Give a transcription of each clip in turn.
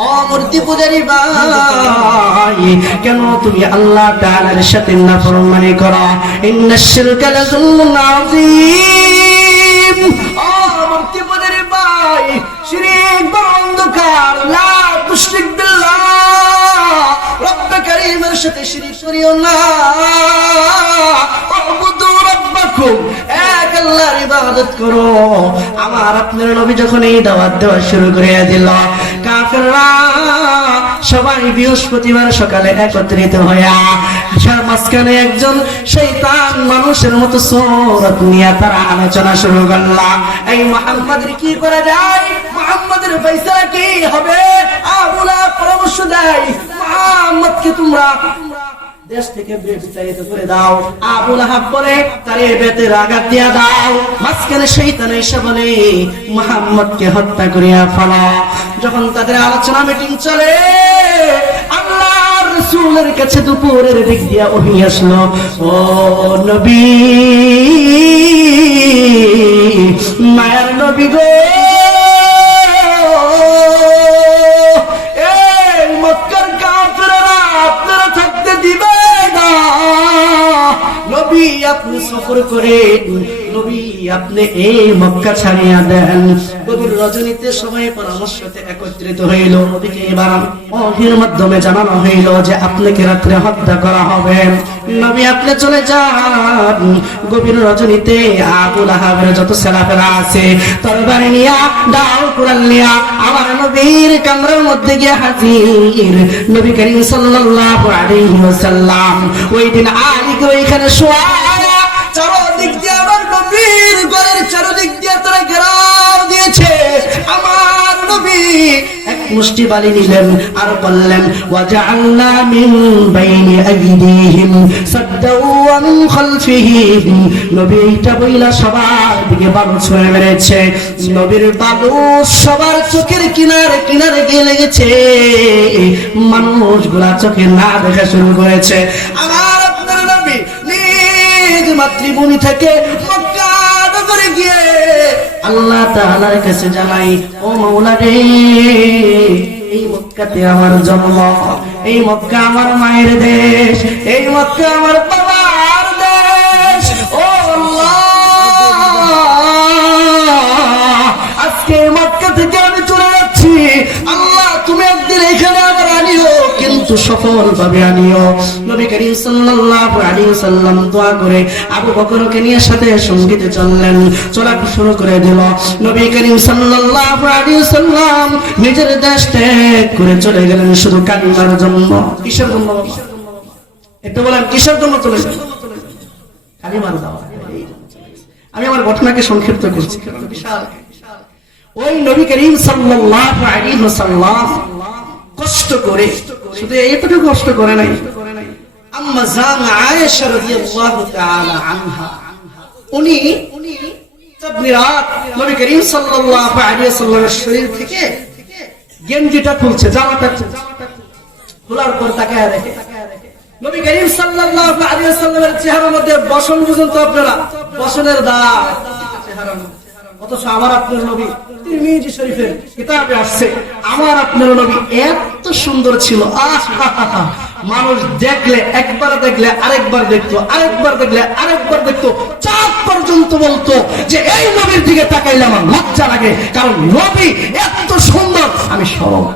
মূর্তি পূজারী ভাই, কেন তুমি আল্লাহ তাআলার সাথে নাফরমানি করো? ইন্নাশ শিরকা লাযুলমুন আযীম। মূর্তি পূজারী ভাই, শিরক বড় অন্ধকার। লা তুশরিক বিল্লাহ, রব্বে কারীমের সাথে শিরক করিও না। উবুদু রাব্বাকুম, এক আল্লাহর ইবাদত করো। আমার আপনার নবী যখন এই দাওয়াত দেওয়া শুরু করে দিল, কাফেররা সবাই বৃহস্পতিবার সকালে একত্রিত হইয়া মাঝখানে একজন শয়তান মানুষের মতো সূরত নিয়ে তারা আলোচনা শুরু করল। এই মুহাম্মাদের কি করা যায়, মুহাম্মাদের ফয়সালা কি হবে? আবু লাহাব পরামর্শ দেয়, মুহাম্মদকে তোমরা দেশ থেকে বিতাড়িত করে দাও। আবু লাহাব বলে তারে বেতের আঘাত দিয়া দাও। মাঝখানে শয়তান এসে বলে মুহাম্মদকে হত্যা করিয়া ফেলো। যখন তাদের আলোচনা মিটিং চলে, আল্লাহর রাসূলের কাছে দুপুরের দিক দিয়া ওহী আসলো। ও নবী, মায়ার নবী গো, এই মক্কার কাফেররা আপনারা থাকতে দিবে না। নবী আপনি সফর করেন, নবী আপনি এই মক্কা ছাড়িয়া দেন। গভীর রজনীতে সবাই পরামর্শতে একত্রিত হইল। নবীকে এবার ওহীর মাধ্যমে জানানো হইল যে আপনাকে রাত্রে হত্যা করা হবে। নবী আপনি চলে যান। গভীর রজনীতে আবু লাহাবের যত ছেলেপেলা আছে তরবারি নিয়া, ডাল কুড়াল নিয়া আমার নবীর কামরার মধ্যে গিয়ে হাজির। নবী করিম সাল্লাল্লাহু আলাইহি ওয়াসাল্লাম ওই দিন আলীকে ওইখানে শোয়া, চারদিক দিয়ে আমার নবীর ঘরের চারদিক দিয়ে তারা ঘেরাও দিয়েছে। আমার নবী এক মুষ্টি বালি নিলেন আর বললেন, ওয়াজআলনা মিন বাইনি আইদিহিম সাদ্দাও ওয়া মিন খালফিহিম। নবী এইটা বইলা সবার দিকে বালু ছুঁড়ে মেরেছে। নবীর বালু সবার চোখের কিনারে কিনারে গিয়ে লেগেছে। মানুষগুলা চোখে না দেখা শুরু করেছে। আমার আপনার নবী নিজ মাতৃভূমি থেকে মক্কা নগরে গিয়ে আল্লাহ তাআলার কাছে জানাই, ও মাওলা রে, এই মক্কাতে আমার জন্ম, এই মক্কা আমার মায়ের দেশ, এই মক্কা আমার বাবার দেশ। ও আল্লাহ, আজকে মক্কা থেকে আমি চলে যাচ্ছি। আল্লাহ তুমি একদিন এখানে আবার আনিও, কিন্তু সফলভাবে আনিও। নবী করিম সাল্লাল্লাহু আলাইহি ওয়াসাল্লাম দোয়া করে আবু বকরকে নিয়ে সাথে সঙ্গীতে চললেন, চলা শুরু করে দিল। নবী করিম সাল্লাল্লাহু আলাইহি ওয়াসাল্লাম নিজের দেশ ত্যাগ করে চলে গেলেন শুধু কালিমার জন্য। কিসের জন্য? একটু বলেন, কিসের জন্য চলে গেলেন? কালিমার দাওয়াত। আমি আমার ঘটনাকে সংক্ষিপ্ত করছি, বিশাল। ওই নবী করিম সাল্লাল্লাহু আলাইহি ওয়াসাল্লাম কষ্ট করে, শুধু এতটুকু কষ্ট করে নাই, আম্মা জান আয়েশা রাদিয়াল্লাহু তাআলা আনহা, উনি তাবলিগাত নবী করিম সাল্লাল্লাহু আলাইহি ওয়াসাল্লামের শরীর থেকে গেঞ্জিটা খুলছে, জামাটা খোলার পর তাকায় দেখে নবী করিম সাল্লাল্লাহু আলাইহি ওয়াসাল্লামের চেহারার মধ্যে বসন, বুঝুন তো আপনারা, বসনের দাগ চেহারার মধ্যে। অথচ আমার আপনার নবী তিরমিজি শরীফের কিতাবে আসছে, আমার আপনার নবী এত সুন্দর ছিল, মানুষ দেখলে একবার দেখলে আরেকবার দেখতো, আরেকবার দেখলে আরেকবার দেখতো, চাঁদ পর্যন্ত বলতো যে এই নবীর দিকে তাকাইলে আমার লজ্জা লাগে, কারণ নবী এত সুন্দর, আমি শরম।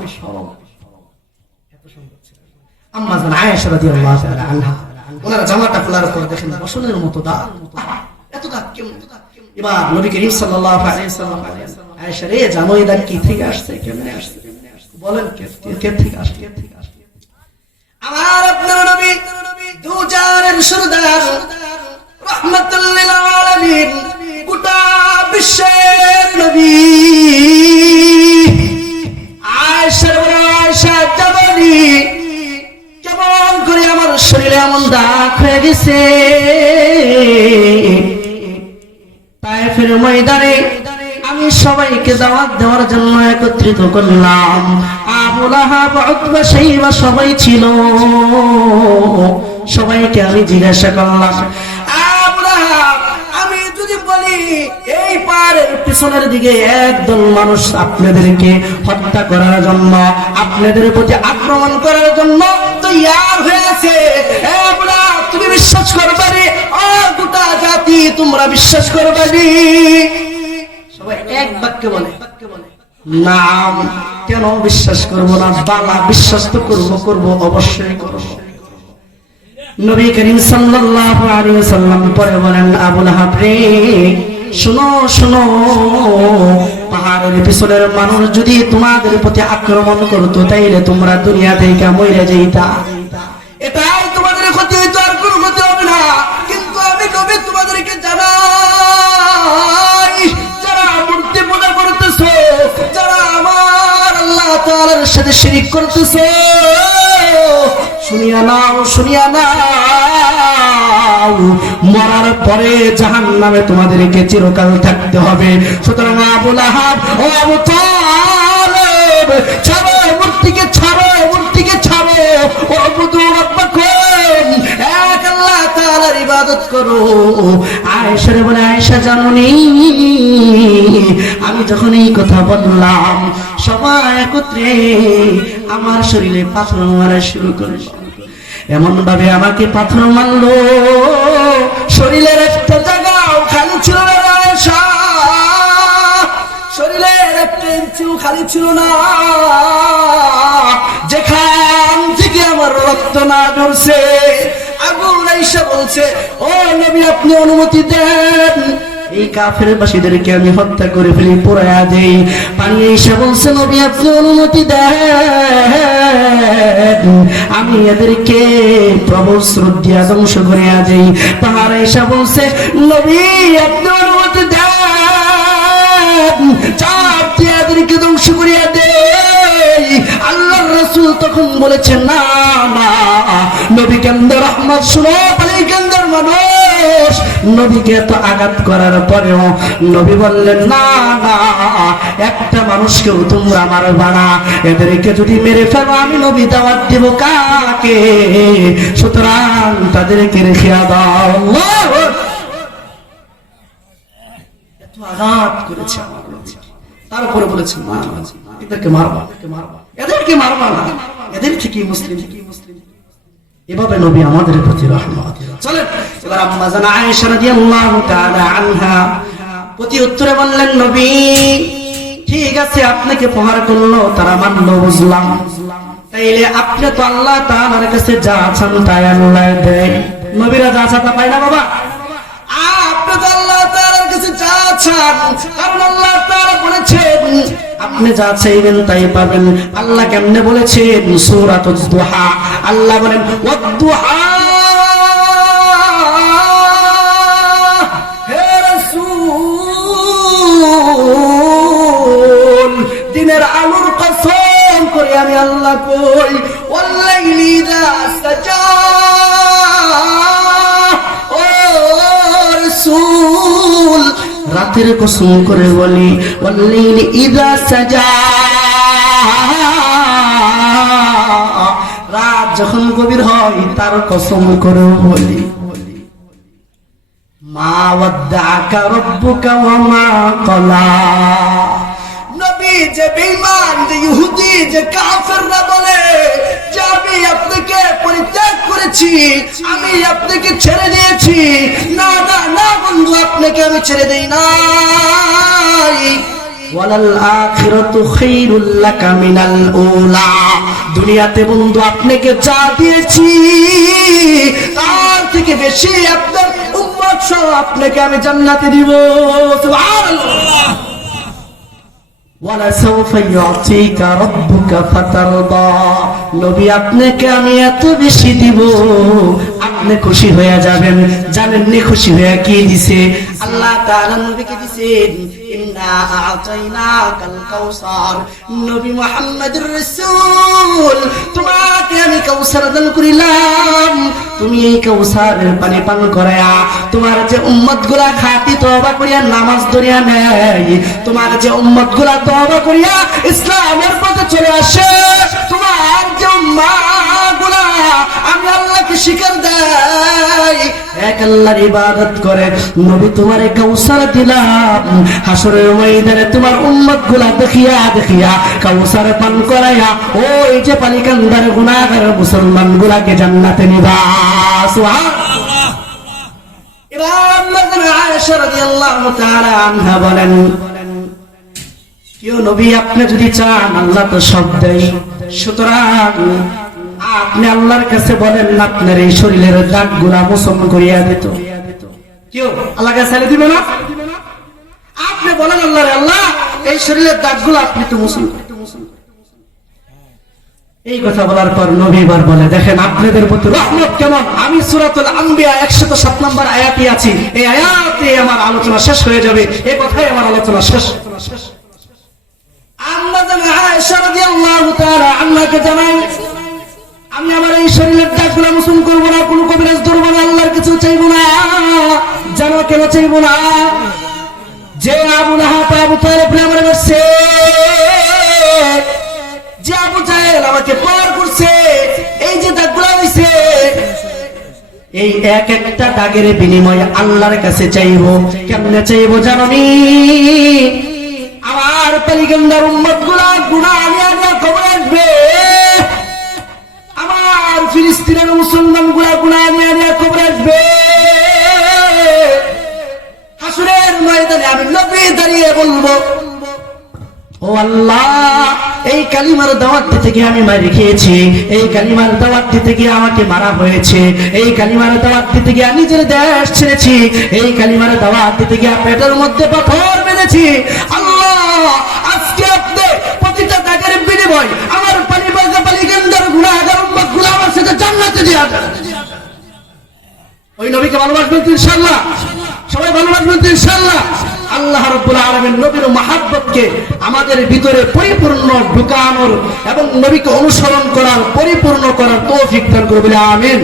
আম্মা জান আয়েশা রাদিয়াল্লাহু তাআলা আনহা, ওনারা জামাটা খোলার পর দেখেন বসনের মতো দাগ, এত দাগ কেমন? এবার নবী করিম সাল্লাল্লাহু আলাইহি ওয়াসাল্লাম, আয়েশা রে, জানো এই দাগ কি থেকে আসছে, কেমনে আসছে? বলেন কে থেকে আসছে? আমার আপনার নবী দুজানের সরদার, রাহমাতুল লিল আলামিন, গোটা বিশ্বের নবী। আয়েশা জামানি কেমন করে আমার শরীরে এমন দাগ হয়ে গেছে? তায়েফের ময়দানে আমি সবাইকে দাওয়াত দেওয়ার জন্য একত্রিত করলাম। আবু লাহাব, উতবা, শাইবা সবাই ছিল। সবাইকে আমি জিজ্ঞাসা করলাম, আবু লাহাব, আমি যদি বলি এই পারের পিছনের দিকে একদল মানুষ আপনাদেরকে হত্যা করার জন্য আপনাদের প্রতি আক্রমণ করার জন্য তৈয়ার হয়ে আছে। তুমি বিশ্বাস করবানি? গোটা জাতি তোমরা বিশ্বাস করবানি? সবাই এক বাক্যে বলে নাম। কেন বিশ্বাস করব না? বালা বিশ্বাস তো করব, অবশ্যই করব। নবী করিম সাল্লাল্লাহু আলাইহি ওয়াসাল্লাম পরে বলেন, আবু লাহাব রে শোনো শোনো, পাহাড়ের পিছনের মানুষ যদি তোমাদের প্রতি আক্রমণ করতো তাইলে তোমরা দুনিয়া থেকে মরে যাইতা। এটাই তোমাদের ক্ষতি হইতো, আর কোনো ক্ষতি হবে না। কিন্তু আমি নবী তোমাদেরকে জানাই, যারা মূর্তি পূজা করতেছো, যারা আমার আল্লাহ তাআলার সাথে শিরক করতেছো, শুনিয়া নাও, শুনিয়া নাও, মরার পরে জাহান্নামে তোমাদেরকে চিরকাল থাকতে হবে। সুতরাং আবু লাহাব ও আবু তালেব, ছাড়ো মূর্তিকে, ছাড়ো মূর্তিকে, ছাড়ো। ও বুদু রাব্বাকুম, এক আল্লাহ তাআলার ইবাদত করো। আয়েশা রে বলে, আয়েশা জানোনি আমি যখন এই কথা বললাম সবাই একত্রে আমার শরীরে পাথর মারা শুরু করলো। এমন ভাবে আমাকে পাথর মারলো, শরীরের একটা জায়গাও খালি ছিল না আয়েশা, শরীরের একটা ইঞ্চিও খালি ছিল না, যেখান থেকে আমার রক্ত না ঝরছে। আগুন আয়েশা বলছে, ও নবী আপনি অনুমতি দেন, এই কাফের বাসীদেরকে আমি হত্যা করে ফেলি, পোড়ায়া দেই। পানি এসে বলছে, নবী আপনি অনুমতি দেন, আমি এদেরকে প্রবল স্রোত দিয়া ধ্বংস করিয়া দেই। পাহাড় এসে বলছে, নবী আপনি অনুমতি দেন, চাপ দিয়া এদেরকে ধ্বংস করিয়া দেই। আল্লাহর রাসূল তখন বলেছেন, না না, নবী কেন্দ্র রহমত, শুনো পানি কেন্দ্রের মানুষ, নবীকে এত আঘাত করার পরেও নবী বললেন, না না, একটা মানুষকেও তোমরা মারবা না, এদেরকে যদি মেরে ফেলো আমি নবী দাওয়াত দেব কাকে? সুতরাং তাদেরকে রেখে দাও। এত আঘাত করেছে আমার নবী, তারপরে বলেছেন, না এদেরকে মারবা, এদেরকে মারবা না, এদের থেকেই মুসলিম। এভাবে নবী আমাদের প্রতি রহমত। চলেন এবার আম্মা জান আয়েশা রাদিয়াল্লাহু তাআলা আনহা প্রতি উত্তরে বললেন, নবী ঠিক আছে আপনাকে প্রহার করলো, তারা মানলো, বুঝলাম, তাইলে আপনি তো আল্লাহ তাআলার কাছে যা চান তাই আল্লাহ দেয়। নবীরা যা চান তা পায় না বাবা, আপনি তো আল্লাহ তাআলার কাছে যা চান, কারণ আল্লাহ তাআলা বলেছেন আপনি যা চাইবেন তাই পাবেন। আল্লাহ কেমনে বলেছেন? সূরাতুদ দুহা, আল্লাহ বলেন, ওয়াদ-দুহা, হে রাসূল দিনের আলোর কসম করে আমি আল্লাহ কই, ওয়াল-লাইলি ইযা সাজা, ও রাসূল রাতের কসম করে বলি, ওয়াল-লাইলি ইযা সাজা, রাত যখন গভীর হয় তার কসম করে বলি, মা ওয়াদ্দাকা রাব্বুকা ওয়া মা ক্বালা। নবী যে বেঈমান, যে ইহুদি, যে কাফেররা বলে যে আমি আপনাকে পরিত্যাগ করেছি, আমি আপনাকে ছেড়ে দিয়েছি, না না না বন্ধু, আপনাকে আমি ছেড়ে দেই নাই। ওয়ালাল আখিরাতু খায়রুল লাকা মিনাল উলা, দুনিয়াতে বন্ধু আপনাকে যা দিয়েছি তার থেকে বেশি আপনার উম্মত সহ আপনাকে আমি জান্নাতে দিব। সুবহানাল্লাহ। ওয়ালা সাওফা ইউতিকা রাব্বুকা ফাতারদা, নবী আপনাকে আমি এত বেশি দিব আপনি খুশি হয়ে যাবেন। জানেননি খুশি হয়ে কি দিছে? আল্লাহ তাআলা নবীকে দিছেন, ইন্না আ'তাইনাকাল কাউসার। নবী মুহাম্মদুর রাসূল তোমাকে আমি কাউসার দান করিলাম, তুমি এই কাউসারের পানি পান করায়া তোমার যে উম্মতগুলা খাঁটি তওবা করিয়া নামাজ ধরিয়া নেয়, তোমার যে উম্মতগুলা তওবা করিয়া ইসলামের পথে চলে আসে, তোমার যে উম্মাহগুলা আমি আল্লাহকে স্বীকার দেয়, এক আল্লাহর ইবাদত করে। নবী তোমারে কাউসার দিলাম, হাসরের ময়দানে তোমার উম্মতগুলা দেখিয়া দেখিয়া কাউসার পান করাইয়া ওই যে পানিকান্দার গুনাহগার মুসলমানগুলাকে জান্নাতে নিবা। সুবহানাল্লাহ। এবার আয়েশা রাদিয়াল্লাহু তাআলা আনহা বলেন, কেউ নবী আপনি যদি চান আল্লাহ তো সব দেয়, সুতরাং আপনি আল্লাহর কাছে বলেন আপনার এই শরীরের দাগগুলা মোচন করিয়া দিত। কেউ আল্লাহর কাছে ছেড়ে দিবে না? আপনি বলেন আল্লাহরে, আল্লাহ এই শরীরের দাগগুলো আপনি তো মোচন করেন। এই কথা বলার পর নবী এবার বলে, দেখেন আপনাদের প্রতি রহমত কেমন। আমি সূরাতুল আম্বিয়া 107 নম্বর আয়াতে আছি, এই আয়াতে আমার আলোচনা শেষ হয়ে যাবে, এই কথাই আমার আলোচনা শেষ। আয়েশা রাদিয়াল্লাহু তাআলা আনহাকে জানাই, আমি আমার এই শরীরের দাগগুলো মোচন করবো না, কোনো কবিরাজ ধরবো না, আল্লাহর কিছু চাইবো না। জানো কেন চাইবো না? যে আবু লাহাব আবু তালেব আমার বসছে, যে আবু জাহেল আমাকে পার করছে, এই যে দাগগুলো হইছে, এই এক একটা দাগের বিনিময়ে আল্লাহর কাছে চাইবো। কেমনে চাইবো জানি? আমার পালিগন্ডার উম্মতগুলা গুনাহ নিয়ে কবরে আসবে, আমার ফিলিস্তিনের মুসলমানগুলা গুনাহ নিয়ে কবরে আসবে। হাসরের ময়দানে আমি নবী দাঁড়িয়ে বলবো, ও আল্লাহ এই কালিমার দাওয়াত দিতে গিয়ে আমি মারি খেয়েছি, এই কালিমার দাওয়াত দিতে গিয়ে আমাকে মারা হয়েছে, এই কালিমার দাওয়াত দিতে গিয়ে নিজের দেশ ছেড়েছি, এই কালিমার দাওয়াত দিতে গিয়ে পেটের মধ্যে পাথর মেরেছি। আল্লাহ আজকে আপনি প্রতিটা দাগের বিনিময় আমার পালিগন্ডার গুনাহগার উম্মতগুলো আমার সাথে জান্নাতে দিয়ে যান। ওই নবীকে ভালোবাসবেন তো ইনশাআল্লাহ? সবাই ভালোবাসবেন তো ইনশাআল্লাহ? আল্লাহ রাব্বুল আলামিন নবীর মহব্বতকে আমাদের ভিতরে পরিপূর্ণ ঢুকানোর এবং নবীকে অনুসরণ করার পরিপূর্ণ করার তৌফিক দান করুন, আমিন।